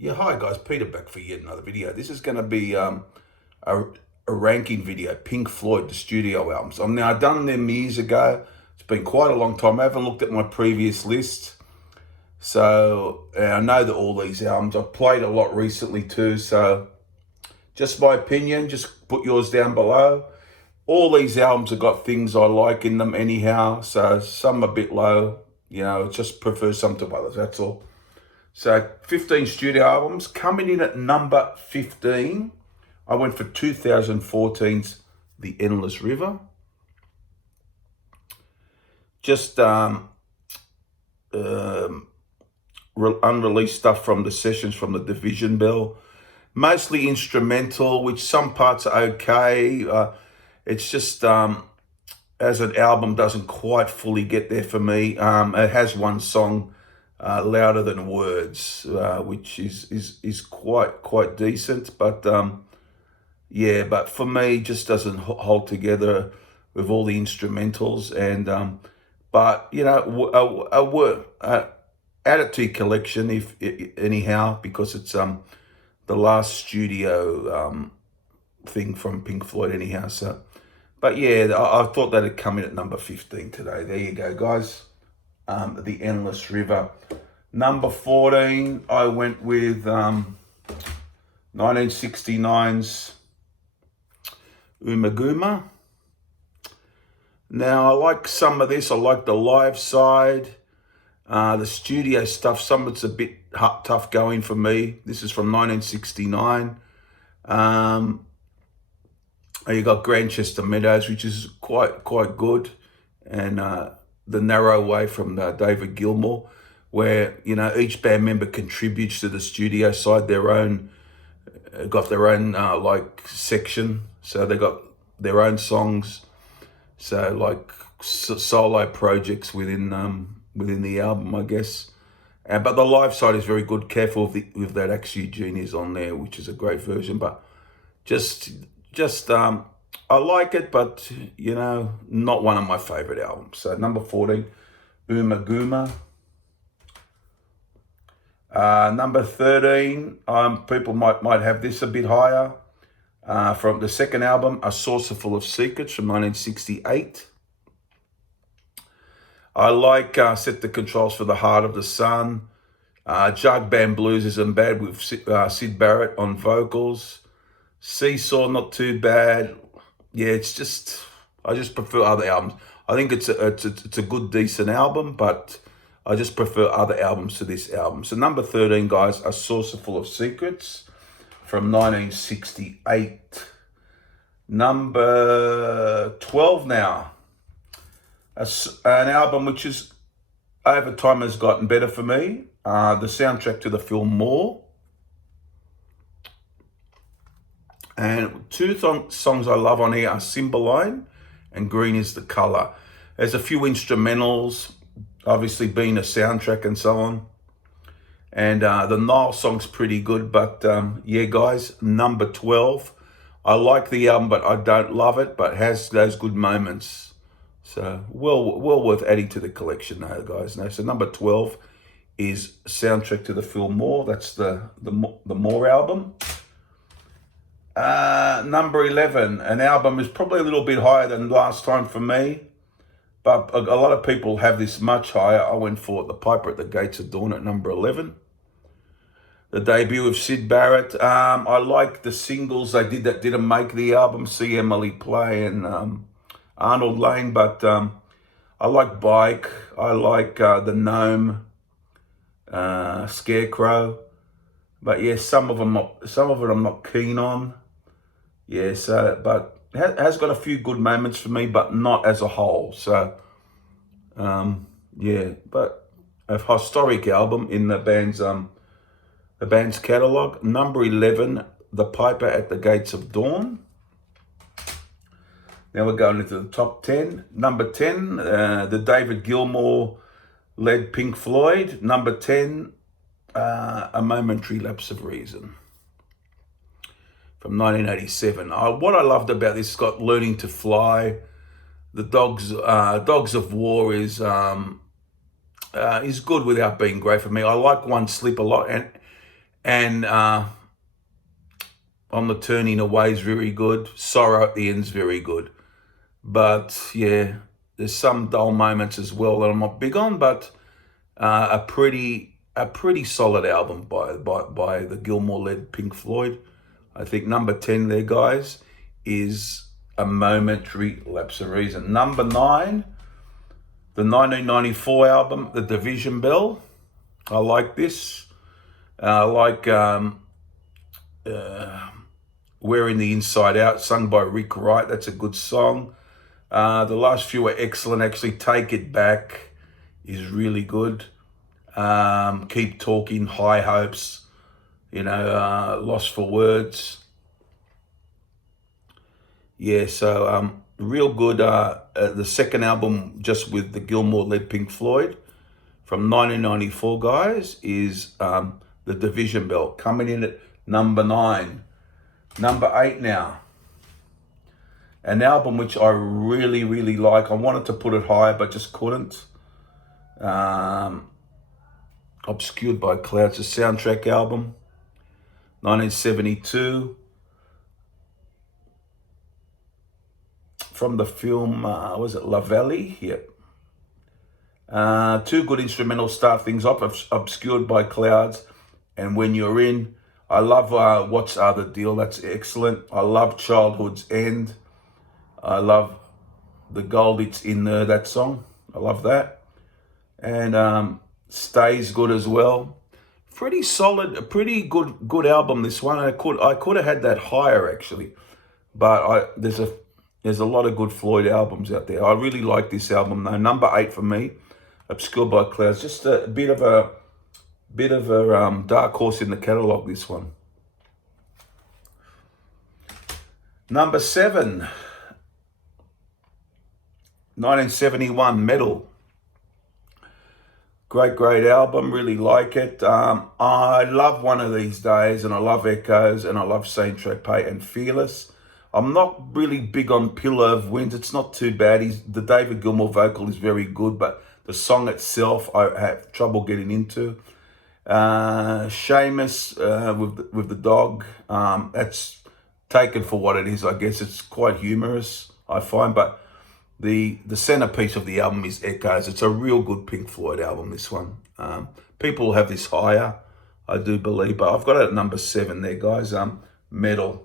Yeah, hi guys, Peter back for yet another video. This is going to be a ranking video, Pink Floyd, the studio albums. Now, I've done them years ago. It's been quite a long time. I haven't looked at my previous list. So I know that all these albums, I've played a lot recently too. So just my opinion, just put yours down below. All these albums have got things I like in them anyhow. So some a bit low, just prefer some to others, that's all. So 15 studio albums. Coming in at number 15, I went for 2014's The Endless River. Just unreleased stuff from the sessions from the Division Bell. Mostly instrumental, which some parts are okay. It's just as an album doesn't quite fully get there for me. It has one song, Louder Than Words, which is quite decent, but yeah, but for me just doesn't hold together with all the instrumentals. And but add it to your collection if anyhow, because it's the last studio thing from Pink Floyd anyhow. So but yeah, I thought that'd come in at number 15 today. There you go, guys. The Endless River. Number 14, I went with 1969's Umaguma. Now, I like some of this. I like the live side. The studio stuff, some of it's a bit tough going for me. This is from 1969. You got Grantchester Meadows, which is quite good. And The Narrow Way from David Gilmour, where each band member contributes to the studio side, got their own like section, so they got their own songs, so like solo projects within the album, I guess. But the live side is very good. Careful with that Axe Eugene is on there, which is a great version. But just I like it, but not one of my favorite albums. So number 14, Umaguma. Number 13, people might have this a bit higher. From the second album, A Saucer Full of Secrets from 1968. I like Set the Controls for the Heart of the Sun. Jug Band Blues isn't bad with Syd Barrett on vocals. Seesaw, not too bad. Yeah, I just prefer other albums. I think it's a good, decent album, but I just prefer other albums to this album. So number 13, guys, A Saucer Full of Secrets from 1968. Number 12 now. An album which is, over time, has gotten better for me. The soundtrack to the film More. And two songs I love on here are Cymbeline and Green is the Color. There's a few instrumentals, obviously being a soundtrack and so on. And the Nile song's pretty good, but yeah, guys, number 12. I like the album, but I don't love it, but has those good moments. So well worth adding to the collection though, guys. No, so number 12 is soundtrack to the film More. That's the More album. Number 11, an album is probably a little bit higher than last time for me, but a lot of people have this much higher. I went for The Piper at the Gates of Dawn at number 11. The debut of Syd Barrett. I like the singles they did that didn't make the album, See Emily Play and Arnold Lane, but I like Bike. I like The Gnome, Scarecrow. But yeah, some of it I'm not keen on. Yeah, so, but it has got a few good moments for me, but not as a whole. So, yeah, but a historic album in the band's catalogue. Number 11, The Piper at the Gates of Dawn. Now we're going into the top 10. Number 10, the David Gilmour led Pink Floyd. Number 10, A Momentary Lapse of Reason from 1987. What I loved about this, got Learning to Fly. The Dogs of War is good without being great for me. I like One Slip a lot, And On the Turning Away is very good. Sorrow at the End's very good. But yeah, there's some dull moments as well that I'm not big on, but a pretty solid album by the Gilmour-led Pink Floyd. I think number 10 there, guys, is A Momentary Lapse of Reason. Number 9, the 1994 album, The Division Bell. I like this. I like Wearing the Inside Out, sung by Rick Wright. That's a good song. The last few are excellent. Actually, Take It Back is really good. Keep Talking, High Hopes, Lost for Words. Yeah, so real good. The second album, just with the Gilmour-led Pink Floyd, from 1994, guys, is The Division Bell, coming in at number 9. Number 8 now. An album which I really, really like. I wanted to put it higher, but just couldn't. Obscured by Clouds, a soundtrack album, 1972. From the film, was it La Valley? Yep. Two good instrumentals start things off, Obscured by Clouds and When You're In. I love What's the Deal, that's excellent. I love Childhood's End. I love The Gold It's In There, that song. I love that. And Stay's good as well. Pretty solid, a pretty good album, this one. I could have had that higher, actually. But there's a lot of good Floyd albums out there. I really like this album though. Number 8 for me, Obscured by Clouds. Just a bit of a dark horse in the catalogue, this one. Number 7, 1971, Metal. Great album, really like it. I love One of These Days, and I love Echoes, and I love Saint Tropez and Fearless. I'm not really big on Pillar of Wind. It's not too bad. The David Gilmour vocal is very good, but the song itself I have trouble getting into. Seamus with the dog. That's taken for what it is, I guess. It's quite humorous, I find, but the centerpiece of the album is Echoes. It's a real good Pink Floyd album, this one. People have this higher, I do believe, but I've got it at number 7 there, guys. Metal.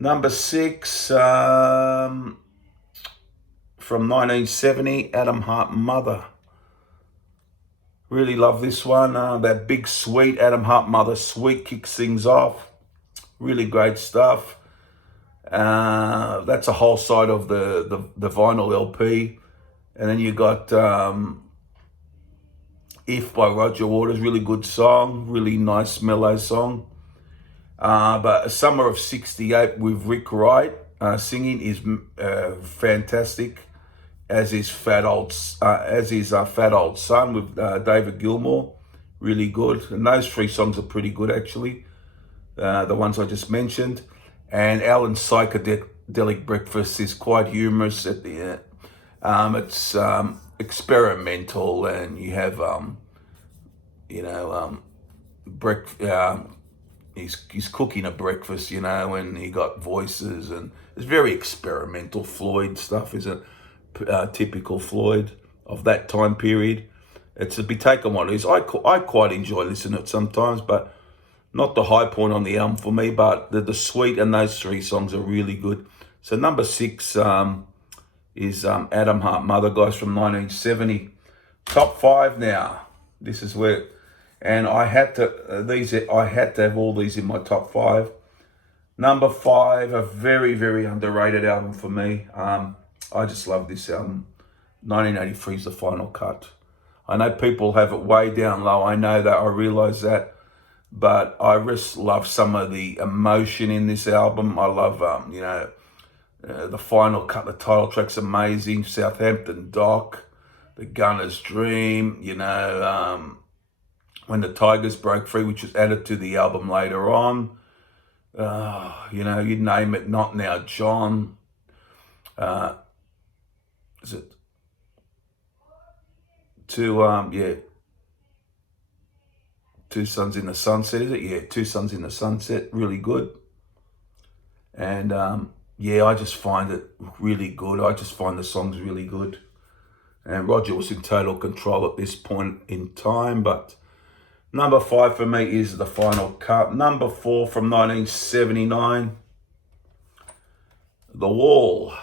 Number 6, from 1970, Adam Hart, Mother. Really love this one. That big sweet Adam Hart, Mother, sweet kicks things off. Really great stuff. That's a whole side of the vinyl LP. And then you got If by Roger Waters, really good song, really nice mellow song. But Summer of 68 with Rick Wright singing is fantastic, as is Fat Old Son with David Gilmour, really good. And those 3 songs are pretty good, actually, the ones I just mentioned. And Alan's Psychedelic Breakfast is quite humorous at the end. It's experimental, and you have he's cooking a breakfast, and he got voices, and it's very experimental Floyd stuff, isn't it? Typical Floyd of that time period. It's to be taken what it is. I quite enjoy listening to it sometimes, but not the high point on the album for me, but the suite and those 3 songs are really good. So number 6 is Adam Hart, Mother, guys, from 1970. Top 5 now. This is where, and I had to have all these in my top 5. Number 5, a very, very underrated album for me. I just love this album. 1983 is The Final Cut. I know people have it way down low. I know that. I realise that. But I just love some of the emotion in this album. I love, The Final Cut, the title track's amazing. Southampton Dock, The Gunner's Dream, When the Tigers Broke Free, which was added to the album later on. You name it, Not Now John. Is it? Two Suns in the Sunset, is it? Yeah, Two Suns in the Sunset, really good. And yeah, I just find it really good. I just find the songs really good. And Roger was in total control at this point in time. But number 5 for me is The Final Cut. Number 4 from 1979, The Wall.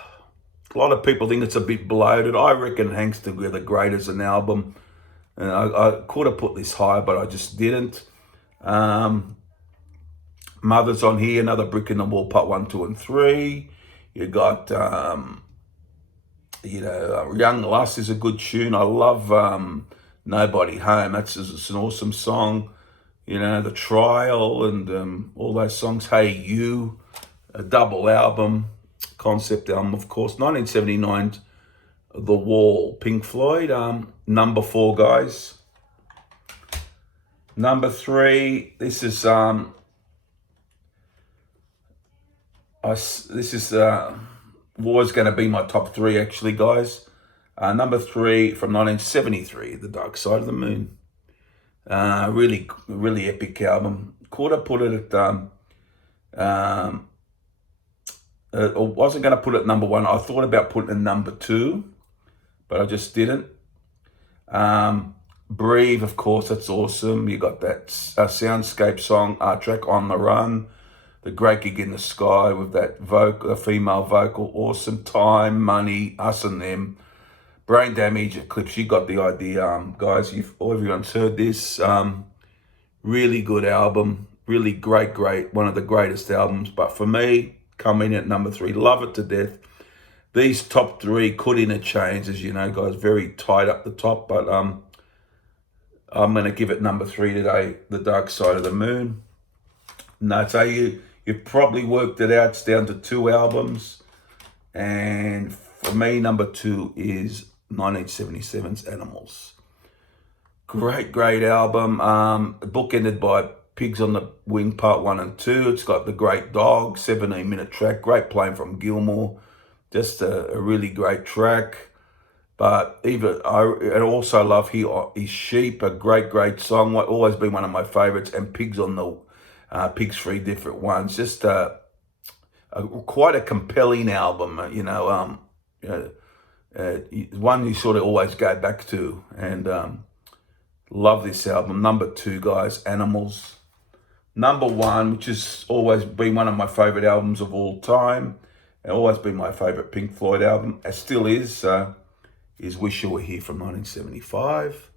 A lot of people think it's a bit bloated. I reckon hangs together great as an album. And I could have put this higher, but I just didn't. Mother's on here, Another Brick in the Wall, part 1, 2, and 3. You got, Young Lust is a good tune. I love Nobody Home. It's an awesome song. The Trial and all those songs. Hey You, a double album, concept album, of course. 1979, The Wall, Pink Floyd. Number 4, guys. Number 3, this is was going to be my top 3 actually, guys. Number 3 from 1973, The Dark Side of the Moon. Really, really epic album. Could have put it at I wasn't going to put it at number 1. I thought about putting it at number 2, but I just didn't. Breathe, of course, that's awesome. You got that soundscape song, track, On the Run. The Great Gig in the Sky with that vocal, a female vocal, awesome. Time, Money, Us and Them. Brain Damage, Eclipse, you got the idea. Guys, everyone's heard this. Really good album. Really great, one of the greatest albums. But for me, coming in at number 3, love it to death. These top 3 could interchange, as you know, guys, very tight up the top. But I'm going to give it number 3 today, The Dark Side of the Moon. No, I tell you, you've probably worked it out. It's down to 2 albums. And for me, number 2 is 1977's Animals. Great album. Bookended by Pigs on the Wing, part 1 and 2. It's got The Great Dog, 17-minute track. Great playing from Gilmour. Just a really great track. But I also love his Sheep, a great song. Always been one of my favorites. And Pigs on the Pigs, 3 different ones. Just quite a compelling album. One you sort of always go back to. And love this album. Number 2, guys, Animals. Number 1, which has always been one of my favorite albums of all time. And always been my favorite Pink Floyd album. It still is Wish You Were Here from 1975.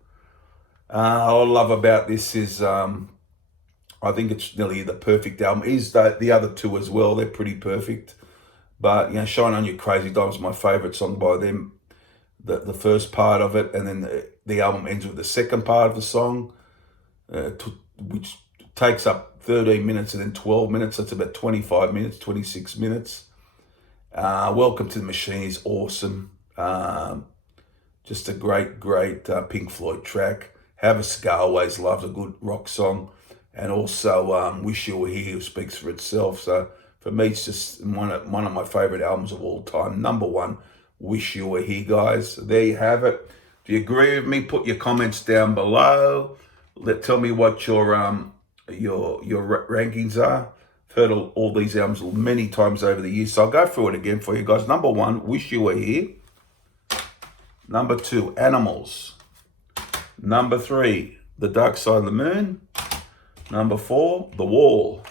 All I love about this is I think it's nearly the perfect album. Is the other 2 as well? They're pretty perfect. But Shine On You Crazy Diamond is my favorite song by them. The first part of it, and then the album ends with the second part of the song, which takes up 13 minutes and then 12 minutes. That's about 25 minutes, 26 minutes. Welcome to the Machine is awesome. Just a great Pink Floyd track. Have a Cigar, always loved a good rock song. And also Wish You Were Here speaks for itself. So for me, it's just one of my favorite albums of all time. Number 1, Wish You Were Here, guys. There you have it. Do you agree with me? Put your comments down below. Tell me what your rankings are. I've heard all these albums many times over the years, so I'll go through it again for you guys. Number 1, Wish You Were Here. Number 2, Animals. Number 3, The Dark Side of the Moon. Number 4, The Wall.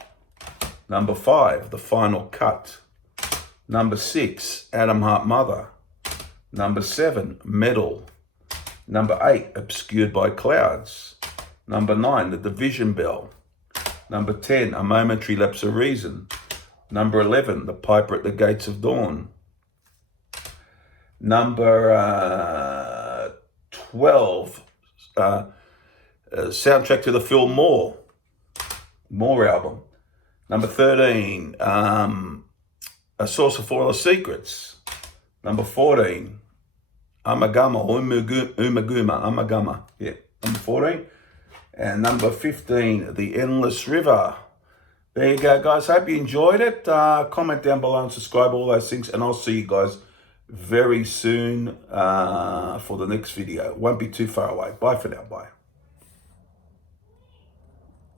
Number 5, The Final Cut. Number 6, Atom Heart Mother. Number 7, Metal. Number 8, Obscured by Clouds. Number 9, The Division Bell. Number 10, A Momentary Lapse of Reason. Number 11, The Piper at the Gates of Dawn. Number 12, soundtrack to the film More album. Number 13, A Saucer for All the Secrets. Number 14, Umaguma, yeah, number 14. And number 15, The Endless River. There you go, guys. Hope you enjoyed it. Comment down below and subscribe, all those things. And I'll see you guys very soon for the next video. Won't be too far away. Bye for now. Bye.